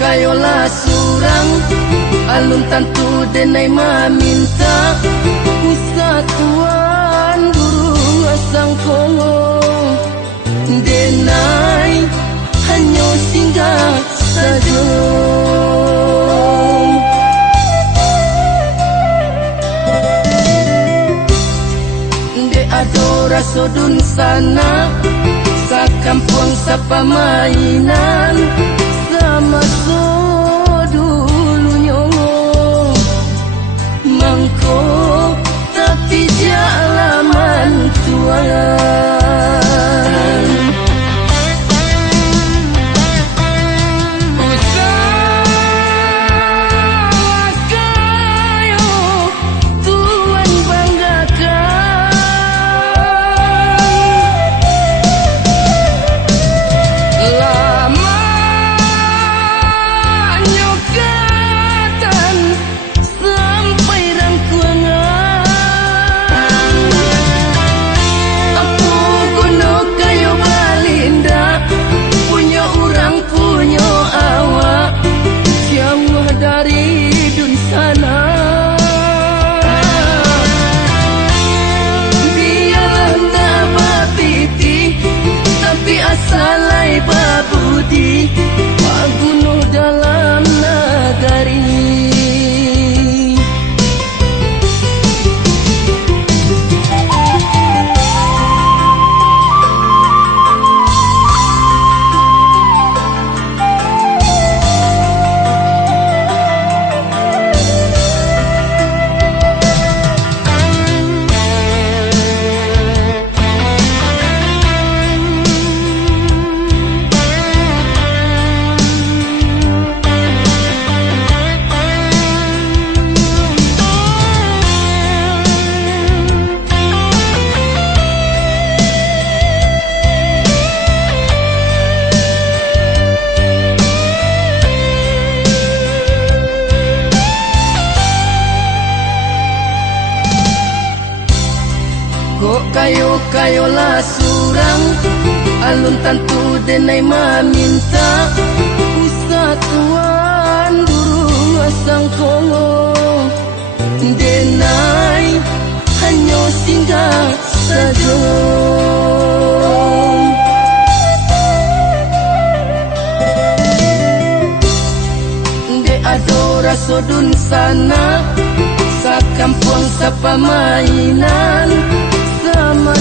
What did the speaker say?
kayolah surang alun tantu denai maminta Usatuan burung asang kongo denai hanya singgah saja de adora sodun sana sa kampung sa pamainan sama so dulu nyongo mangko tapi jalaman tuan usaha kayo tuan banggakan lama nyokatan sampai rangkuangan aku kuno kayo balinda punya orang punya awak jauh dari dun sana biarlah tak bapiti tapi asalai babudi pagunuh dalam nagari kayolah surang alun tantu denai maminta Usatuan burung asang kongo denai hanya singgah saja de adora sodun sana sa kampung sa pamainan sama